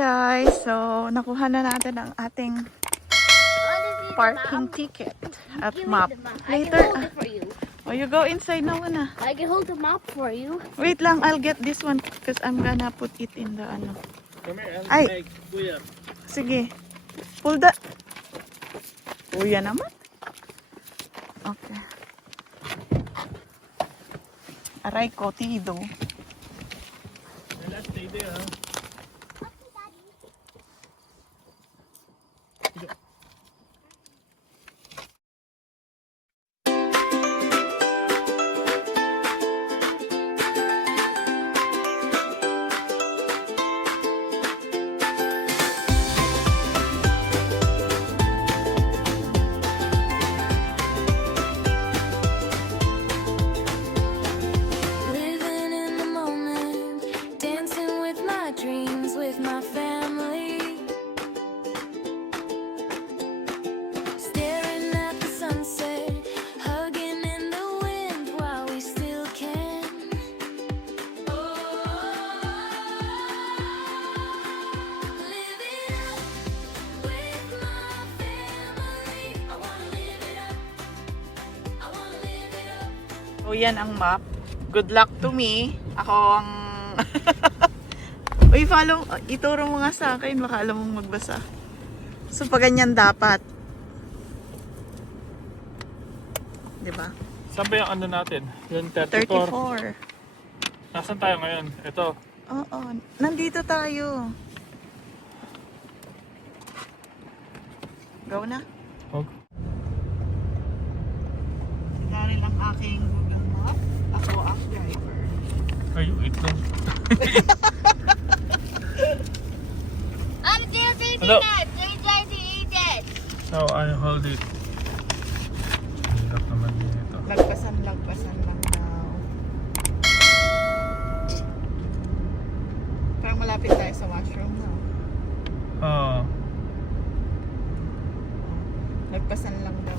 guys. So, nakuha na natin ang ating parking ticket at map. Later. Oh, you go inside na muna. I can hold the map for you. Wait lang, I'll get this one because I'm gonna put it in the ano. Come here, Ay. make kuya. Sige. Pull the... Kuya naman. Okay. Aray ko, tido. Let's stay there, huh? Living in the moment, dancing with my dreams, with my family. Staring at the sunset, hugging in the wind while we still can. Live it up with my family. I wanna live it up. I wanna live it up. So, yan ang map. Good luck to me. Ako ang... Uy, follow. Ituro mo nga sa akin. Baka alam mong magbasa. So, pag ganyan dapat. Diba? Saan ba yung ano natin? Yung 34. 34. Nasaan tayo ngayon? Ito. Oo. Nandito tayo. Go na. Oh. Dahil ang aking Google Map. Ako ang driver. Ay, wait lang. I'm still thinking Hello. that. They're trying to eat it. So, I hold it. Hirap naman din ito. Lagpasan lang daw. Parang malapit tayo sa washroom na. Oo. Lagpasan lang daw.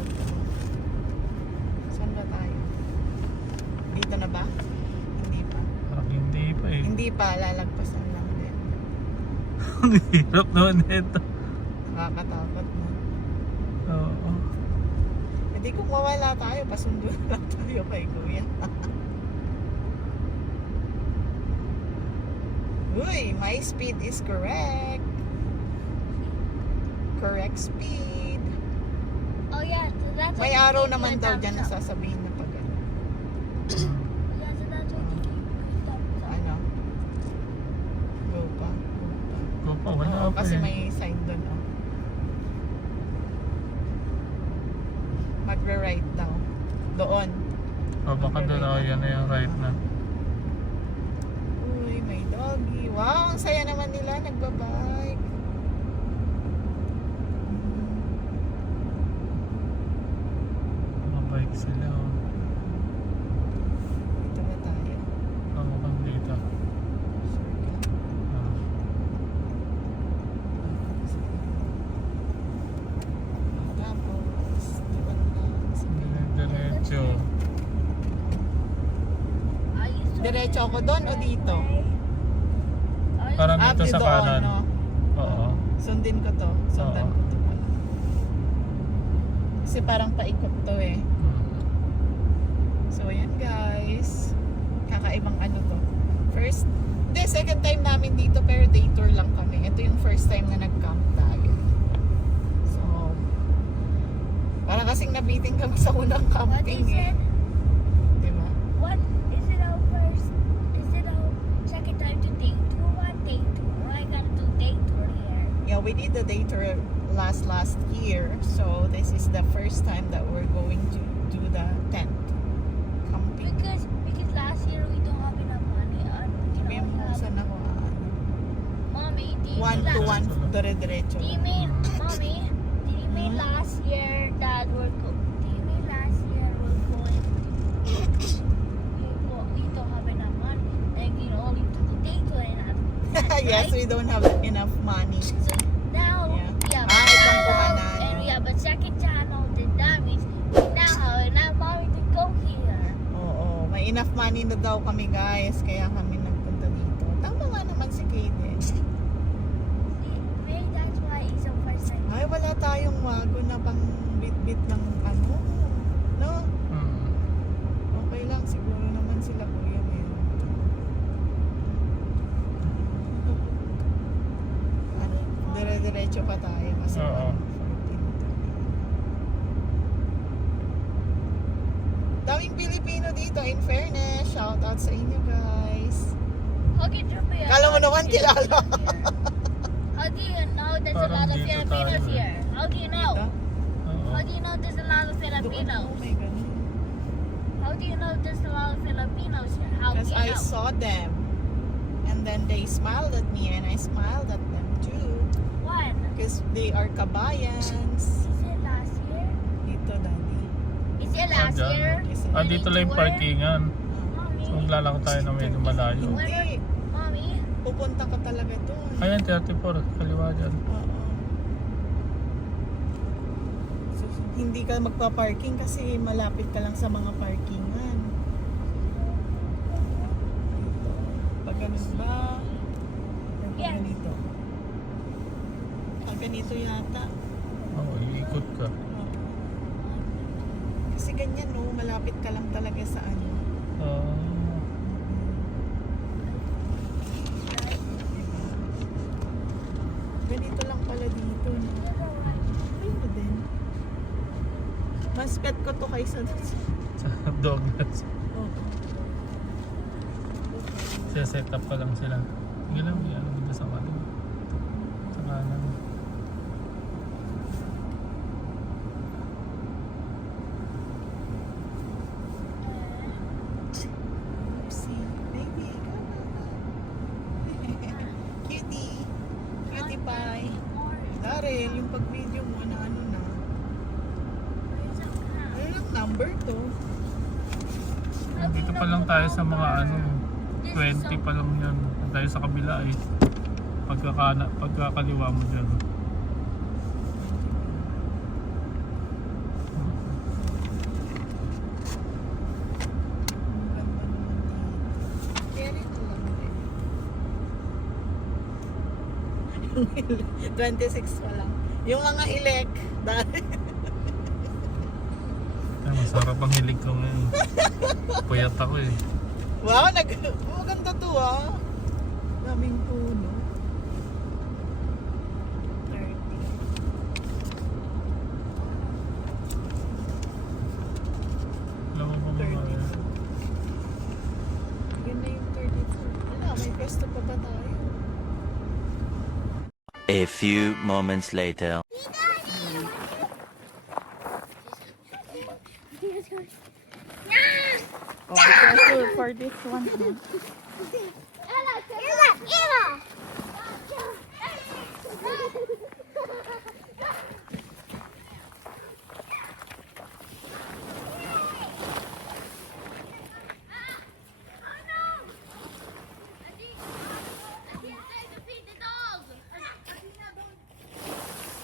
Saan ba tayo? Dito na ba? Hindi pa. Parang hindi pa eh. Hindi pa, lalagpasan lang din. Ang hirap naman ito. Nakakatakot na. Oo. Hindi kung mawala tayo, pasundo na lang tayo kay Kuya. Uy, my speed is correct. Correct speed. Oh yeah, so that's May what you araw keep naman with daw thumbs dyan na up. sasabihin na pag ano. Yeah, so that's what you keep with thumbs up. Ano? Go pa. Go pa. Go pa, wala Oo, pa kasi eh. may sign doon. Oh. Magre-right daw. Doon. Oh, baka doon ako yan na yung right na. Uy, may doggy. Wow, ang saya naman nila. Nagbabike. Mga bike sila oh. Dito ba tayo? Oh, mukhang dito. Ah. Tapos, diba Diretso. Are you so Diretso ako doon o dito? Are you Parang Ah, dito sa doon, kanan. no? Oo. Sundin ko to. Sundan Oo. ko to pala. Kasi parang paikot to eh. So, ayan guys. Kakaibang ano to. First, hindi, second time namin dito pero day tour lang kami. Ito yung first time na nag-camp tayo. So, parang kasing nabitin kami sa unang What camping is eh. it? Diba? What is it our first? Is it our second time to day tour? What day tour? I gotta do day tour here. Yeah, we did the day tour last year. So, this is the first time that we're going to do the tent camping. Because last year we don't have enough money. May musan ako. Mommy, do you One mean to last- one, dire-diretso. Do you mean, Mommy? Do you mean last year that we're go? Do you mean last year we're going? We don't have enough money, and you know only to the day tour and not. Yes, right? we don't have enough money. So now, Yeah. yeah, Ah, but itong now, kuhanan. and we have a second channel. Then that means we now have enough money to go here. Oo, may enough money na daw kami guys, kaya kami nagpunta dito. Tama nga naman si Kaden. bago na pang bit-bit ng ano. No? Hmm. Okay lang. Siguro naman sila kuya meron. Ano, dire-diretso pa tayo kasi Oo. 14. Daming Pilipino dito, in fairness. Shout out sa inyo guys. How did you feel? Kala mo naman kilala. How do you know there's a Parang lot of dito Filipinos tayo eh. here? How do you know? Dito? Oo. How do you know there's a lot of Doon, Filipinos? oh my God. How do you know there's a lot of Filipinos here? How do Because you I know? saw them. And then they smiled at me and I smiled at them too. When? Because they are kabayans. Is it last year? Dito, Daddy. Is it last dyan. year? Ah, dito lang yung parkingan. Mommy? So, maglalako tayo na medyo malayo. Hindi. Mommy? Pupunta ka talaga doon. Ayan, 34. Kaliwa dyan. Oo. So, hindi ka magpa-parking kasi malapit ka lang sa mga parkingan. Dito. Pag ganun ba? Or pag Yes. ganito? Pag ganito yata. Oo, iikot ka. Oo. Kasi ganyan no, malapit ka lang talaga sa ano. Ah, Ganito lang pala dito, no? Ayun din. Mas pet ko to kaysa sa Douglas. Oo. Set up pa lang sila. Sige lang, may ano dito sa kanan. Sa kanan. Oopsie. Baby, go, go, go. Cutie. Cutie pie. Daryl, yung pag-video mo na ano na. Ano lang number to? Dito pa lang tayo sa mga ano, 20 pa lang yan. Tayo sa kabila eh. Pagkakaliwa mo dyan. Ang ganda naman dito. Carry na lang din. 26 pa lang. Yung mga ilek, dahil Ay, masarap ang hilig ko ngayon. Puyat ako eh. wow, maganda to ah. Daming puno. 30. Alam mo ba 32. mga Yun na yung 32. Wala, may pwesto pa ba tayo? A few moments later. Oh, be careful for this one.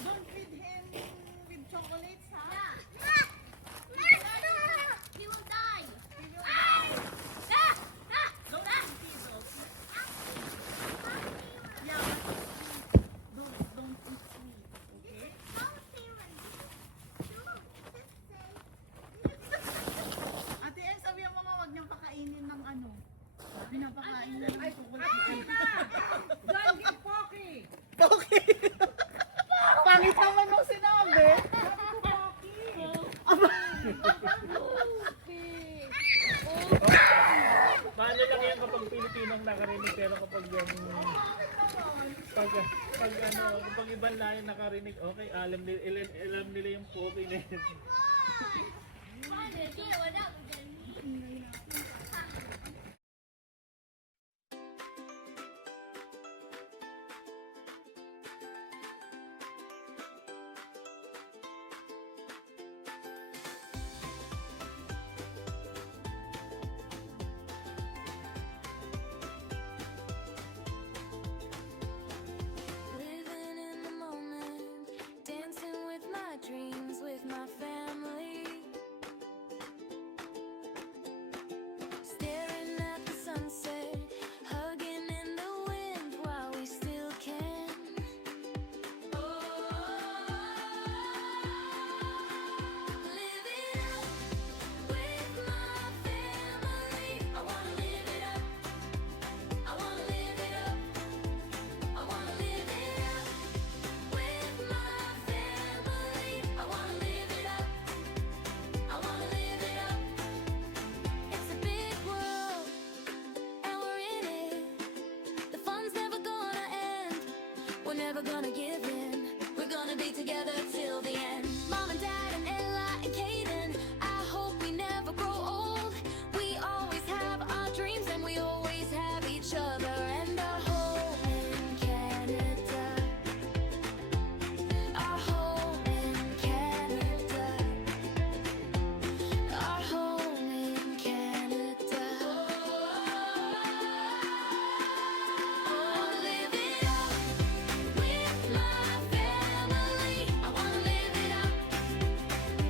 Don't feed him with chocolates, ha? He will die. Don't eat sweet, okay? Ate El, sabihan mo nga wag niyang pakainin ng ano. Pinapakain na ng chocolate. Okay. Pangit naman nung sinabi. Paano lang yan kapag Pilipinang nakarinig pero kapag yung kapag ibang lahi nakarinig, okay, alam nila yung poke na yun. Living in the moment, dancing with my dreams, with my family. we're never gonna give in. We're gonna be together till the end. Mom and Dad and Ella and Kaden, I hope we never grow old. We always have our dreams and we always have each other and our home in Canada. Our home in Canada. Our home in Canada. Oh, live it up with my family. I wanna live it up.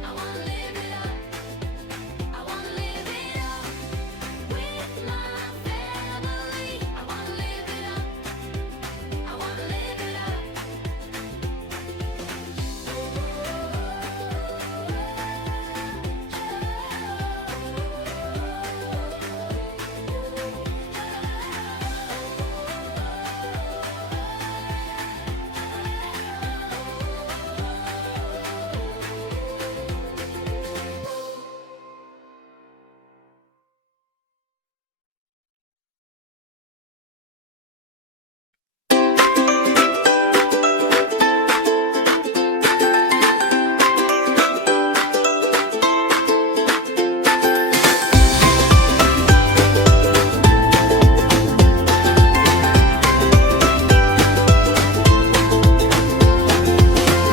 I wanna live it up. I wanna live it up with my family. I wanna live it up. I wanna live it up.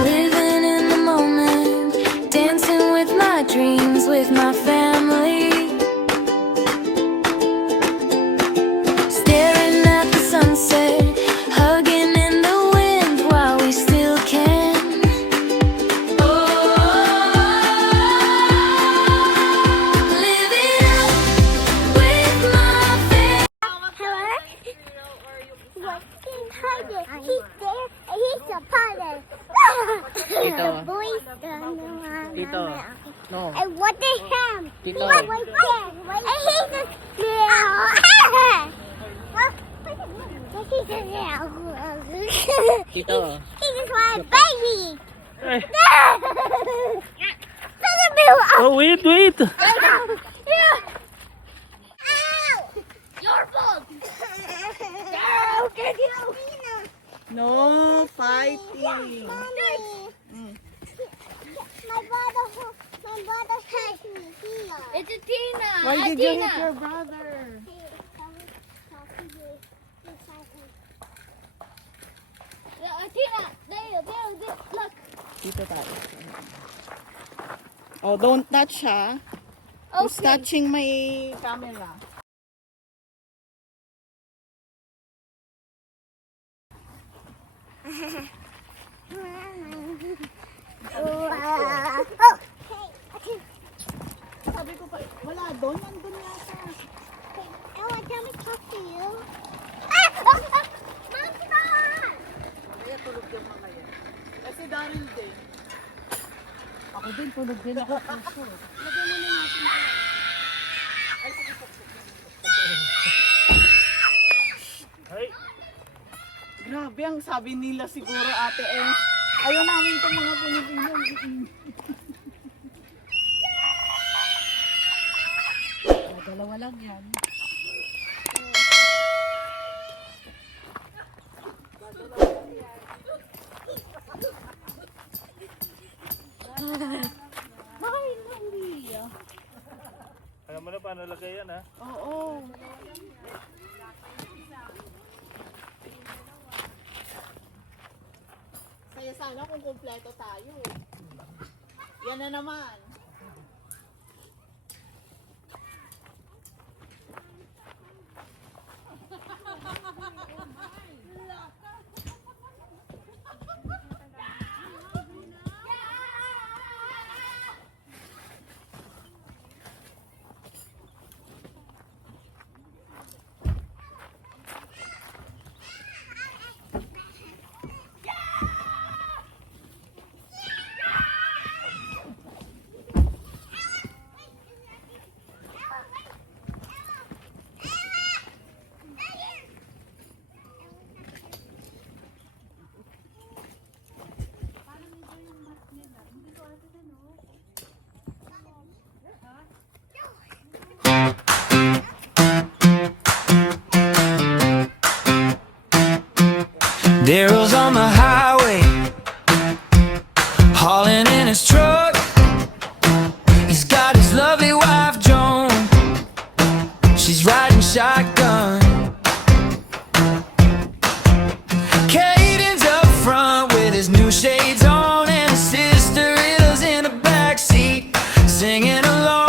Living in the moment, dancing with my dreams, with my family. Staring at the sunset, hugging in the wind while we still can. Oh, live it up with my family. Hello? What's inside it? He's there and he's a pilot. Tito. Boys don't know. Tito. No. And what the hell? Tito. What was that? And he's a Tito. He's my baby. Eh. Ow! Oh, wait. Your fault. No, get you. No fighting. My brother has me here. It's a Tina. Why did you hit your brother? Tina, there, look. Dito tayo. Oh, don't touch ha. Who's touching my camera? Sabi ko pa, wala doon, nandun yata. Oh, I want to talk to you. Mom's gone! Kaya tulog yung mga yan. Kasi Daryl din. Ako din, tulog din ako. Puso. Lagyan mo na natin ito. Ay, sige, Ay, grabe ang sabi nila siguro ate Em. Ayaw namin itong mga Pilipino. Dalawa lang yan. Ay, Maria. alam mo na paano lagay yan, ha? Oo. Kaya sana kung kumpleto tayo. Yan na naman. on the highway, hauling in his truck. He's got his lovely wife Joan, she's riding shotgun. Caden's up front with his new shades on, and his sister is in the back seat singing along.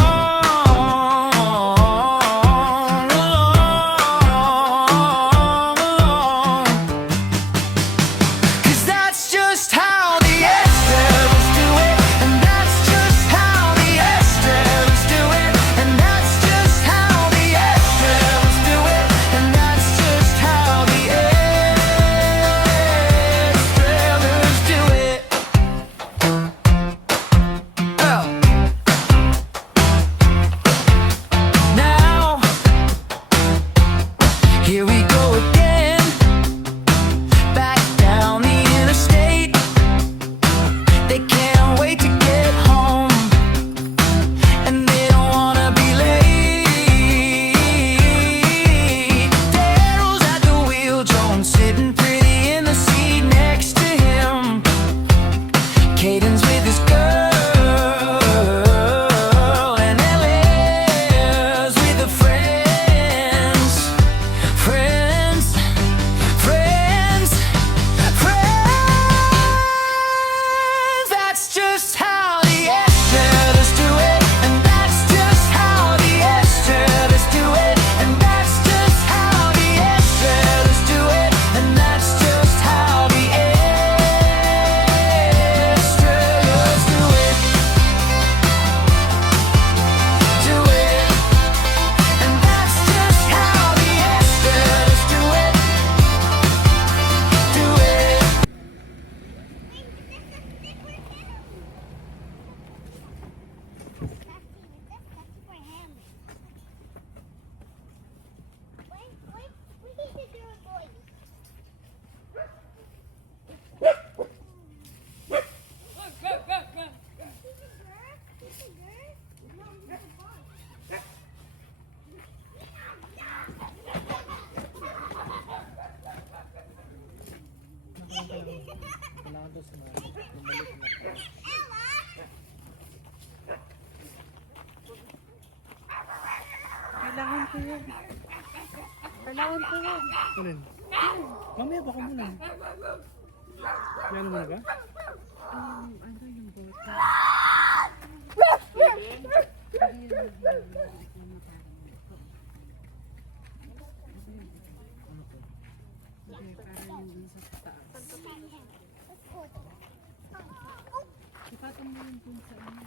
Here we go again, back down the interstate. They can't wait to get home, and they don't wanna be late. Daryl's at the wheel, Joan's sitting pretty in the seat next to him. Caden's with his girl, and Ella's with her friends. Friends, friends, friends. That's just how the Esters do it, and that's just how the Esters do it, and that's just how the Esters do it, and that's just how the Esters do it. Do it. And that's just how the Esters do it. Do it. Kailangan ko yun. Kailangan ko yun. Alin? Mamaya baka muna. Yan muna ba? Ano yung bota? Ipatong mo yun dun sa ano.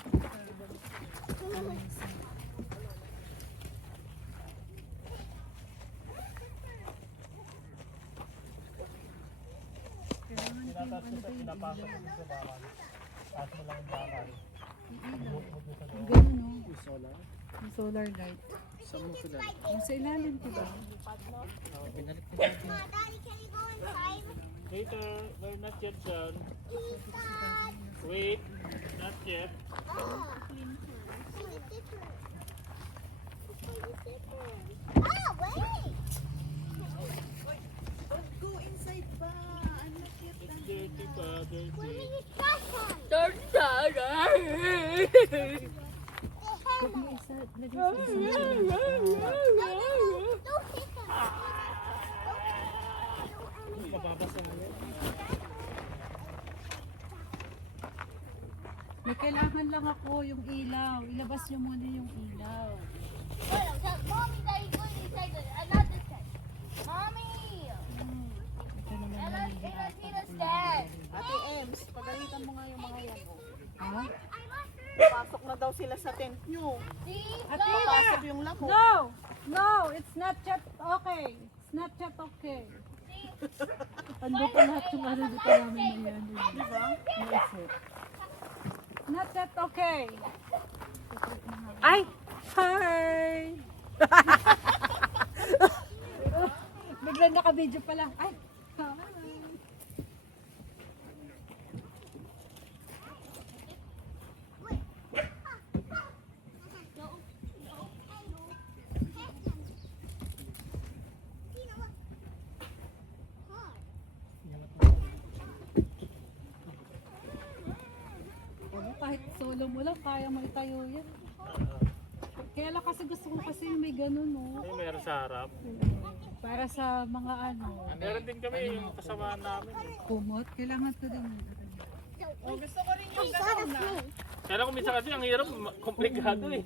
Pinapasok mo sa bakal. Taas mo lang ang bakal. Ganun no? Yung solar. Yung solar light. Saan mo sila? Yung sa ilalim ko ba? Binalik na natin. Daddy, can you go inside? Later, we're not yet done. Dad. Wait, not yet. Ah, wait! Go inside ba? Ano cute It's dirty pa, dirty. Huwag mo isa. Lagay sa Mababasa mo yun. May kailangan lang ako yung ilaw. Ilabas niyo muna yung ilaw. Mommy, Daddy, go inside another tent. Mommy! Ito naman Ella's yung in a tent. Ate Ems, pagalitan mo nga yung mga yan. Ha? Pasok na daw sila sa tent nyo. See? Ate Pasok yung lako. No! No! It's not yet okay. It's not yet okay. Ando pa lahat yung ano dito namin na yan. Diba? Naisip. Not yet okay. Ay! Hi! Biglang naka-video pala. Ay! Hi! lolo mo lang, kaya mo itayo yan. Kaya lang kasi gusto ko kasi may ganun, no? Ay, meron sa harap. Para sa mga ano, Meron din kami yung kasamaan namin. kumot. Kailangan ko din. Oh, gusto ko rin yung gano'n na. Kaya kung minsan kasi ang hirap, komplikado eh.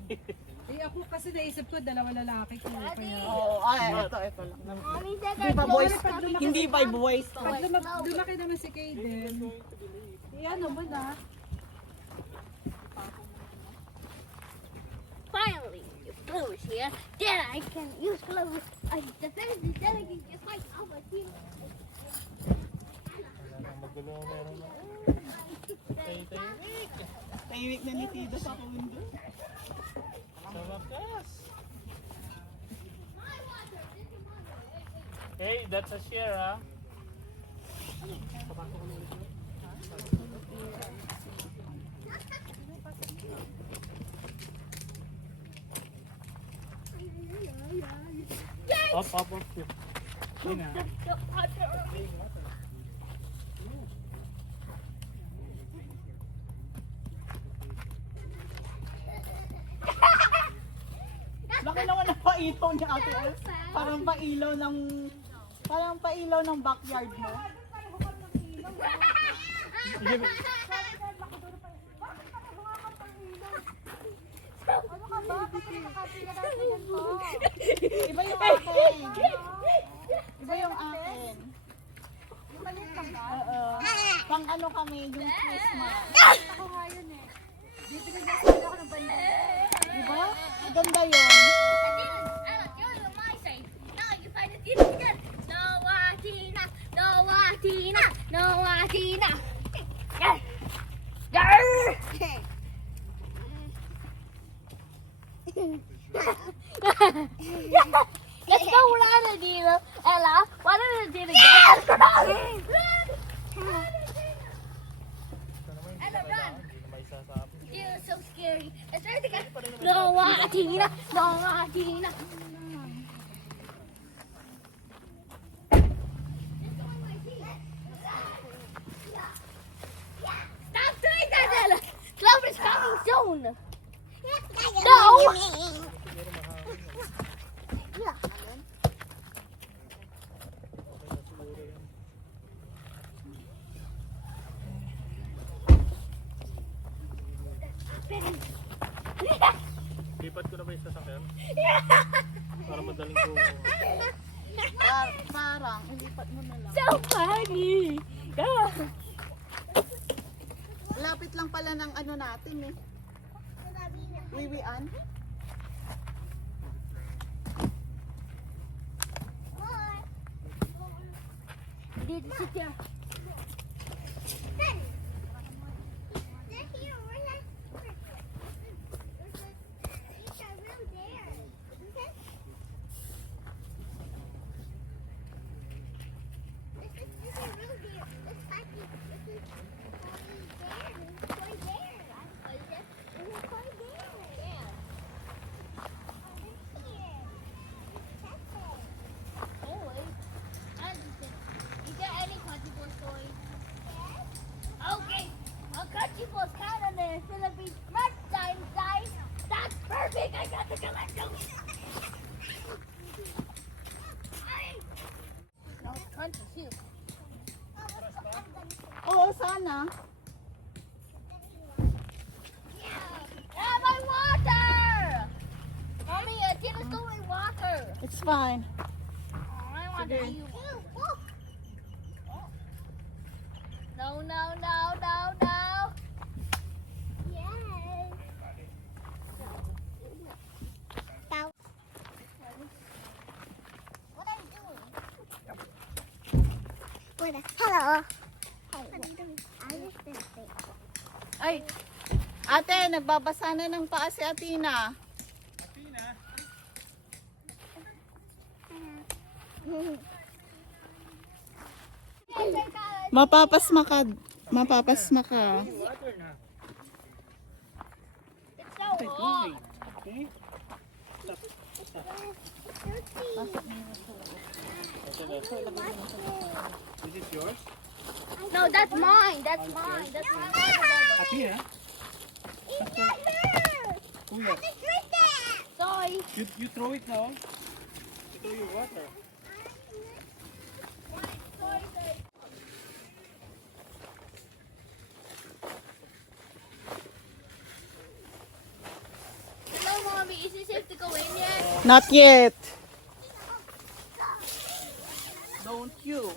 Eh ako kasi naisip ko, dalawa lalaki ko. Kaya, Oo, ito lang. Mommy said Hindi pa boys, hindi pa boys. pag lumaki naman si Kaden, ano mo na? finally, your glue is here. Then I can use glue. The thing is, then I can just like over here. Magulo, meron na. Tahimik na ni Tito sa kundo. Sa wakas. Okay, that's a share, ha? Up. Yun na. Laki naman ang pailaw ni Ate El. Parang pailaw ng backyard mo. Iba yung akin. Iba yung akin. Oo. Pang ano kami, yung Christmas. Ako nga yun eh. Dito nagdasal ako ng banda. Diba? Maganda yun. You're on my side. Now you find it again. Noatina, Noatina, Noatina. Let's go run, Adina. Ella, why don't you do it again? Ella, run. May sasabi. You're so scary. Let's try it again. Noatina, Noatina. Stop doing that, Ella. Clover is coming soon. No. Lipat ko na ba yung sasakyan? Para madaling ko. Parang, ilipat mo na lang. So funny. Yeah. Lapit lang pala ng ano natin eh. Wiwian. Did sit there. Okay, I'll cut you for Canada in Philippines. Next time, guys. That's perfect. I got the collection. No, country too. Oo, sana. Yeah, my water! Mommy, I didn't stole my water. It's fine. Oh, I want to you. No. Yes. What are you doing? Hello. Ay, ate, nagbabasa na ng paa si Atina. Mapapasma ka. Mapapasma ka. It's so hot. Is it yours? No, that's mine. That's mine. That's mine. Atina? It's not her. I just drink that. Sorry. You throw it now. You throw your water. Sorry. Hello, Mommy. Is it safe to go in yet? Not yet. Don't you?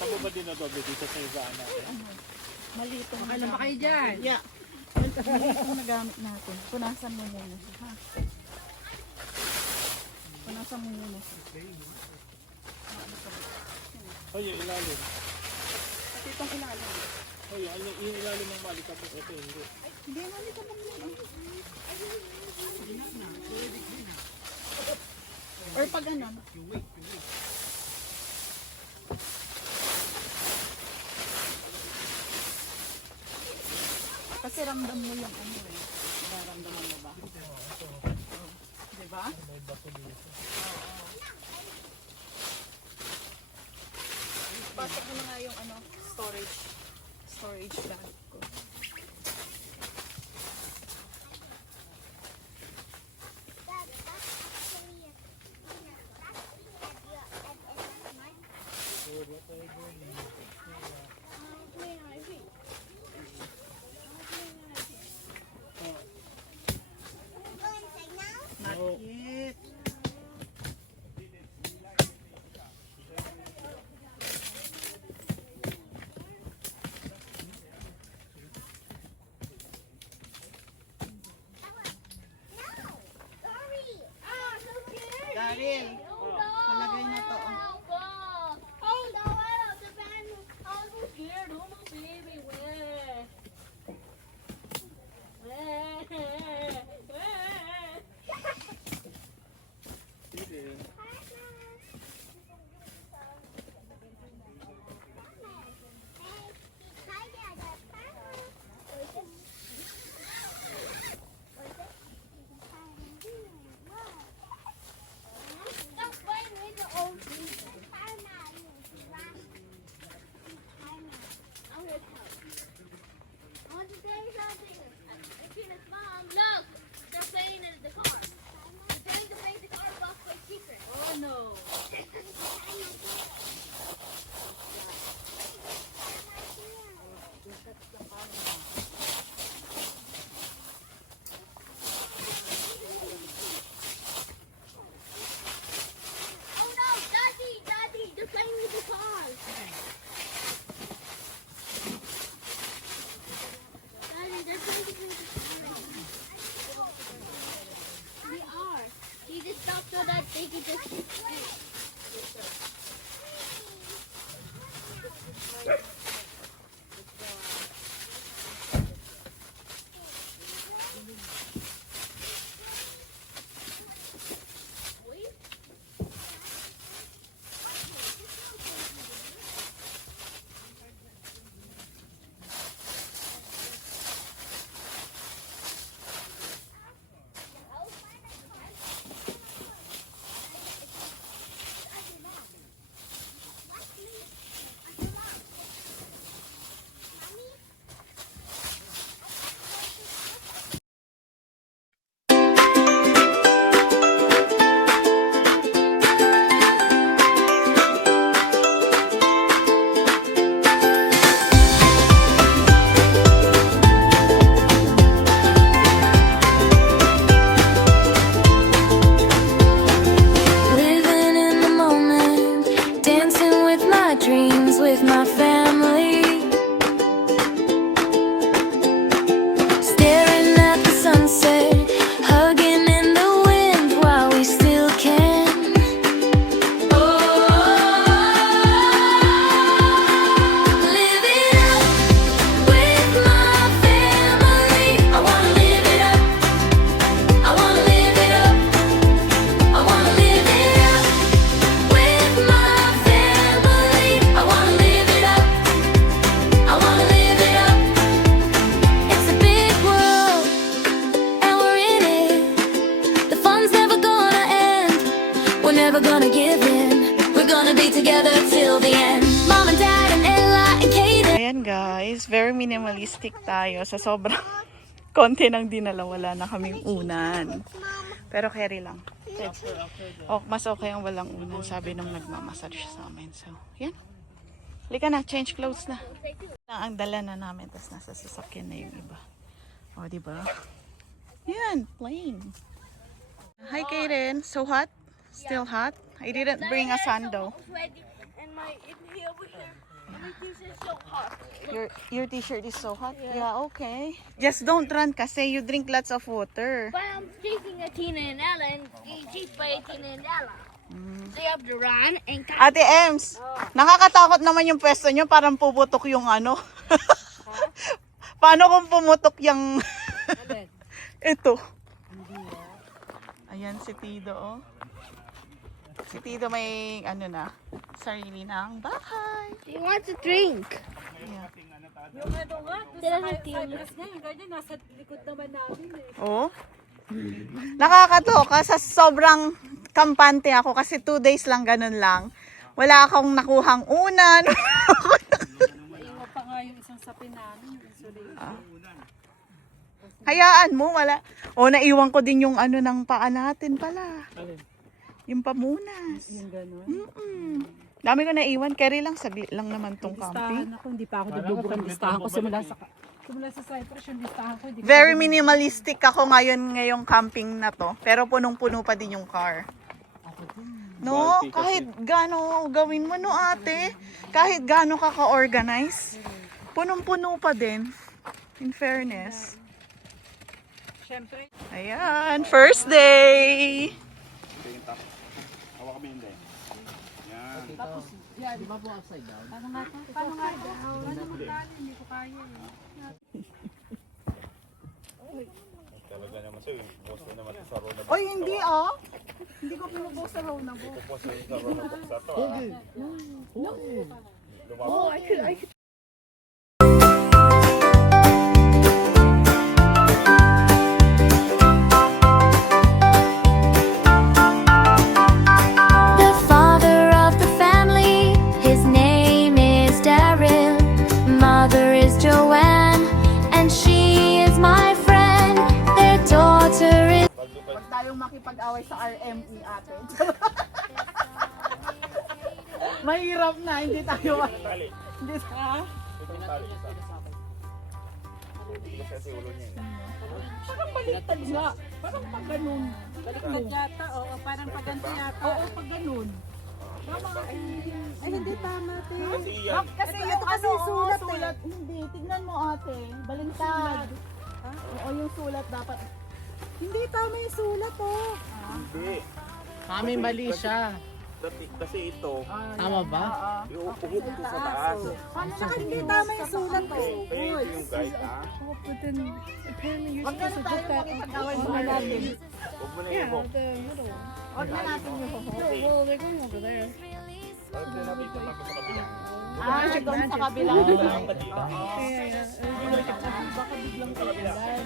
Saan mo ba dinadoble dito sa ibaan natin? Malito. Kailan ba kayo dyan? Yeah. Malito na gamit natin. Punasan mo muna siya, ha? Punasan mo muna siya. Oh, yung ilalim. At itong ilalim. Oh, yung ilalim ng malikabok. Ito hindi. Hindi, malito mo muna. Or pag ano? Kasi ramdam mo yung ano eh. Nararamdaman mo ba? Oo. Diba? May bato dito. Pasok mo na nga yung ano, storage bag ko. Not yet. Daryl, palagay na to. Oh no, I don't. The fan. I'm so scared. Oh my baby. Where? Stop playing with the old people. I'm gonna tell you. I want to tell you something. Regina's mom, look! They're playing in the car. They're trying to play the car off for secret. Oh no. Oh no, Daddy, they're playing with the car. Daddy, they're playing with the car. They are. He just stopped so that they could just. Live it up. very minimalistic tayo. Sa sobrang konti ng dinala, wala na kaming unan. Pero carry lang. Oh, mas okay ang walang unan, sabi nung nagmamassage sa amin. So, yan. Halika na, change clothes na. Ang dala na namin, tapos nasa sasakyan na yung iba. O, diba? Yan, plain. Hi, Kaden. So hot? Still hot? I didn't bring a sando. Sweaty, and my here over here. And my t-shirt so hot. Your t-shirt is so hot? Yeah, okay. Just don't run kasi you drink lots of water. But I'm chasing a Tina and Ella and getting chased by a Tina and Ella. So you have to run and catch. Ate Ems, nakakatakot naman yung pwesto nyo, parang puputok yung ano. Paano kung pumutok yung... Ito. Ayan si Tido, oh. Si Tido may, ano na, sarili ng bahay. He wants a drink. Yeah. Yung ano nga, doon sa Cyprus nga, yung ganyan, nasa likod naman namin eh. Oh. Nakakatoka sa sobrang kampante ako kasi 2 days lang ganun lang. Wala akong nakuhang unan. Naiwan pa nga yung isang sapin namin, yung insulation. Hayaan mo, wala. O, naiwan ko din yung ano ng paa natin pala. Yung pamunas. Yung gano'n. Dami ko naiwan. Carry lang, saglit lang naman tong camping. Listahan ako, hindi pa ako nagbubuo ng listahan ko simula sa Cyprus yung listahan ko. Hindi ko Very minimalistic ako ngayong camping na to. Pero punong-puno pa din yung car. No, kahit gaano gawin mo no ate, kahit gaano ka ka-organize, punong-puno pa din. In fairness. Siyempre. Ayan, first day! Tapos, yan. Di ba po upside down? Paano nga to? Paano nga to? Ano mo tali? Hindi ko kaya eh. Oy, hindi ah! Hindi ko pinupost sa raw na bo. The father of the family, his name is Daryl. Mother is Joanne, and she is my friend. Their daughter is. Huwag tayong makipag-away sa RME ate. Mahirap na, hindi tayo. Hindi ha? Parang baliktad nga. Parang pag ganun. Baliktad yata, oo. Parang paganto yata. Oo, pag ganun. Ay, hindi tama, te. Kasi yung ano, sulat. Hindi, tignan mo ate. Baliktad. Oo, yung sulat dapat. Hindi tama yung sulat, oh. Kami mali siya. Kasi ito, Tama ba? iuuhog ito sa taas. Saka hindi tama yung sulat, oh. Kaya ito yung guide, ha? Huwag na tayo makipag-away sa RME. Huwag mo na i-hook. Huwag na natin yung Well, they're going over there. Huwag na natin ito sa kabila. doon sa kabila. Baka biglang kailan.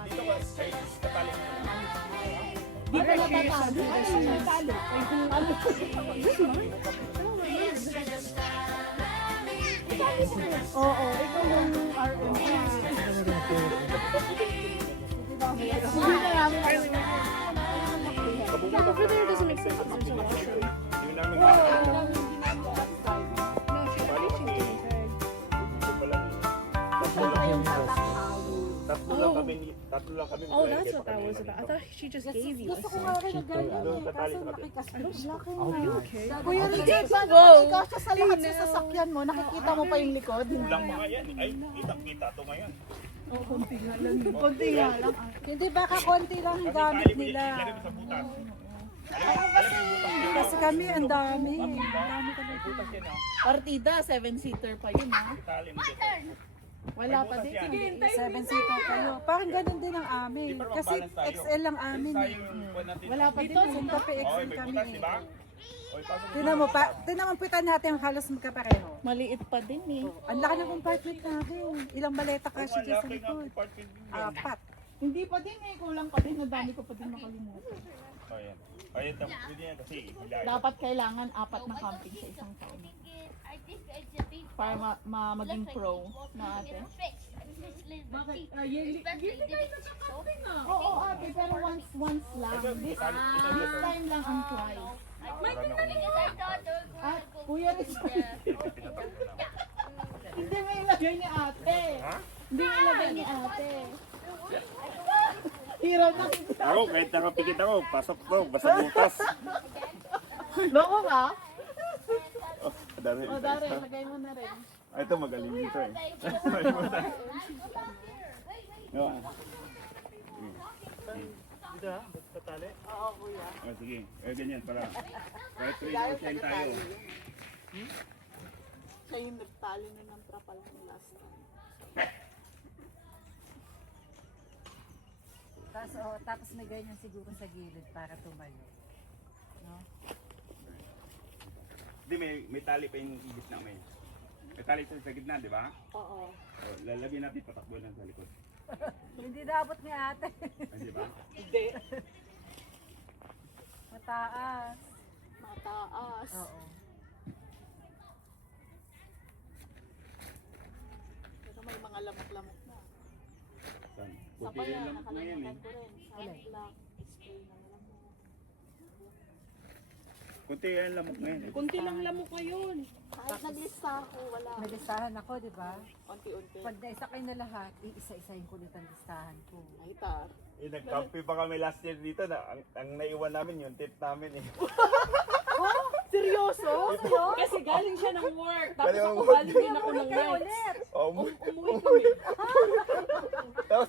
Dito ka, ay, katali mo na. Di ba natatalo? Ay, natalo. Ay, kung ano. Oo, ikaw yung RME. Hindi na namin Yeah, over there doesn't make sense. There's a washroom. Yun namin No, she's preaching to me. Ito pa lang yun. Tatlo lang kami. Oh, that's what that was about. I thought she just gave you. Gusto ko nga rin na ganyan Doon eh. katali Kaso sa kabila. nakikastos. Okay. Kuya, hindi ba naman kasya sa lahat sa sasakyan mo? Nakikita mo pa yung likod? Kulang pa nga yan. Ay, kita to ngayon. Konti nga lang. Hindi baka konti lang ang gamit nila. Ilagay mo sa butas. Kasi kami ang dami. Ang dami kami. Partida, 7-seater pa yun ha. Tali mo dito. Wala pa din. 7-seater kayo. Parang ganun din ang amin. Kasi XL lang amin eh. Wala pa din. Santa Fe Okay, XL may kami butas, eh. di ba? Okay, pasok mo. Tinan mo pitan natin halos magkapareho. Maliit pa din eh. Ang laki ng compartment natin. Ilang maleta kasi dyan sa likod. 4. Hindi pa din eh. Kulang pa din. Nadami ko pa din makalimutan. Oh, yan. Ayun, pwede yan kasi hilahin. Dapat kailangan 4 na camping sa isang taon. I think it's a big Para maging pro na ate. fish. Fish live in the Bakit? sea. Yearly Especially the kayo big fish. nakakamping ah. Oo, ate, pero once lang. This time lang ang twice. Because I thought they were At going to go kuya, to hindi mo ilagay ni ate. Hindi mo ilagay ni ate. Hirap na kita. Ako, kahit nakapikit ako, pasok to, basta butas. Loko ka? Oh, dari. O, Dari, ilagay mo na rin. Ah, ito magaling dito eh. Diba? Dito ha? Tatali? Oo, kuya. Oh, sige, ganyan para. Kahit 3% tayo. Siya yung nagtali na ng trapal ng last time. Tapos may ganyan siguro sa gilid para tumayo. Hindi, may tali pa yung ibis namin. May tali sa gitna, di ba? Oo. Oh, lalagyan natin patakbo lang sa likod. Hindi dapat ni ate. Ah, di ba? Hindi. Mataas. Mataas. Oo. Pero may mga lamok-lamok na. Saan? Sa Puti pala, rin lang na yan nakalimutan eh. ko rin. Sa black, spray na lamok. Kunti yan lamok na yan eh. Kunti lang lamok ngayon. Kahit naglista ako, wala. May listahan ako, di ba? Unti-unti. Pag naisakay na lahat, iisa-isahin ko ulit ang listahan ko. Ay, tar. Eh, nag-camping pa kami last year dito na ang naiwan namin yung tent namin eh. Seryoso? Kasi galing siya ng work. Tapos Galing ako ng work. galing din ako ng nights. Umuwi kami. Tapos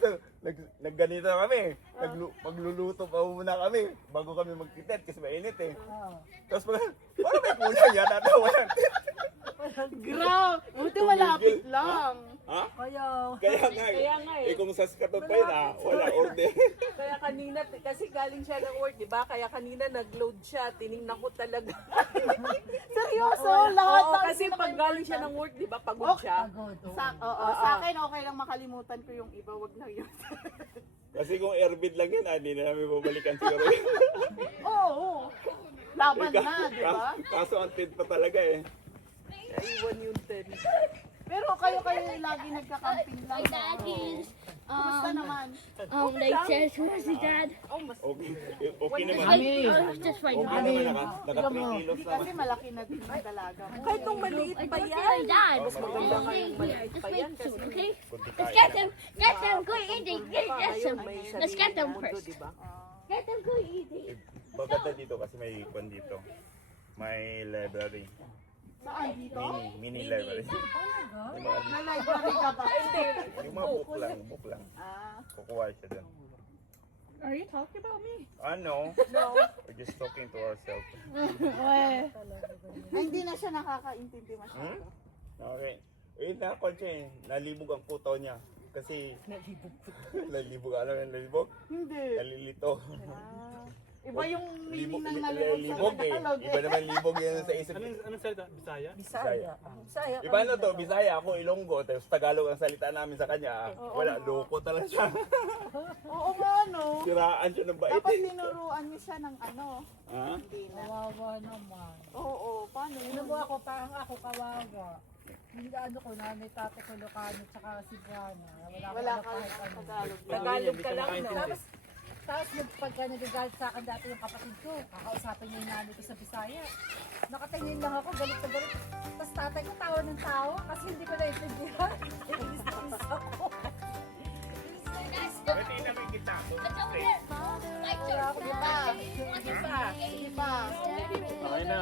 nagganito kami. Magluluto pa muna kami bago kami magtitent kasi mainit eh. Tapos parang may kulang yan, natawa yan. Grabe! Buti malapit lang. Ha? Kaya, Kaya nga eh. Kaya nga eh. Kung Saskatoon pa yun wala order. Kaya kanina, kasi galing siya ng work, di ba? Kaya kanina nag-load siya. Tiningnan ko talaga. Seryoso? Lahat Oo, ng kasi pag sinakay- galing siya ng work, di ba? Pagod siya. pagod. Sa akin, okay lang makalimutan ko yung iba. Wag na yun. Kasi kung airbid lang yun, hindi na namin babalikan siguro yun. Oo. Laban na, di ba? Kaso ang tent pa talaga eh. Iwan yung tent. Pero kayo lagi nagka-camping lang. My dad is, Kumusta naman? like, says, where's the dad? Okay, okay naman. Just right Okay now. naman, naka 3 kilos Hindi naman. kasi malaki na din ang dalaga mo. Kahit nung maliit I pa just yan. my dad. Mas maganda nga yung Just maliit pa wait yan kasi soon, okay? Kunti Let's kaya. get them, go eating, get Ngayon them. may Let's get sarili them na mundo, first. di ba? Get them, go eating. Maganda dito kasi may kwan dito. May library. Saan dito? Mini library. Yung mga, Na library ka ba? yung mga book lang. Ah. Kukuha siya dun. Are you talking about me? No. We're just talking to ourselves. Ay, hindi na siya nakakaintindi masyado. Okay. Eh, nakakon siya eh. Nalibog ang puto niya. Kasi, nalibog. Alam mo yung nalibog? Hindi. Nalilito. Ah. Iba yung Libog, meaning ng nalibog libog sa eh. Tagalog Iba naman libog yan sa isip. Anong salita? Bisaya? Bisaya. Bisaya. Iba na to, Bisaya, ako Ilonggo, tapos Tagalog ang salita namin sa kanya. Wala, loko talaga siya. Oo nga, no? Siraan siya ng bait. Dapat tinuruan niyo siya ng ano. Ha? Hindi na. Kawawa naman. Oo, paano Ano yun? mo ako, parang ako kawawa. Hindi ano ko na, may tate ko Ilocano tsaka Cebuana. Wala ko ka kahit ano. Tagalog. Tagalog ka lang, no? Tapos pagka nagagalit sa akin dati yung kapatid ko, kakausapin niya yung nanay ko sa Bisaya. Nakatingin lang ako, galit na galit. Tapos tatay ko tawa ng tawa kasi hindi ko naintindihan. Inis ako. Pwede namin kita ako. It's over there. Like, Di ba? Di ba? Okay na.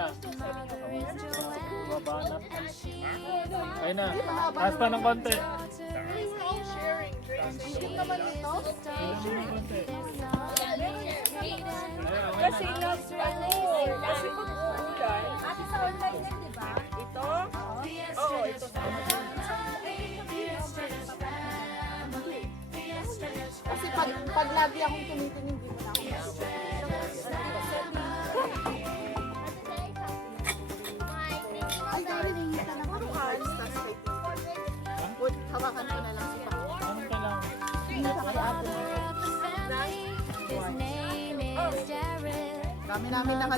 Baba na. Okay na. Taas pa ng konti. Yung naman ito? Kasi kasi pag uulan, Ate sa online yan, di ba? ito, oo, ito sa Kasi pag lagi akong tumitingin, hindi mo na ako Ay, dahil hindi ka naman stars kay Tito. Hawakan ko na lang si Pao. Ano ka lang? Hindi ka kay Ate. His name is Jared. Dami namin nakal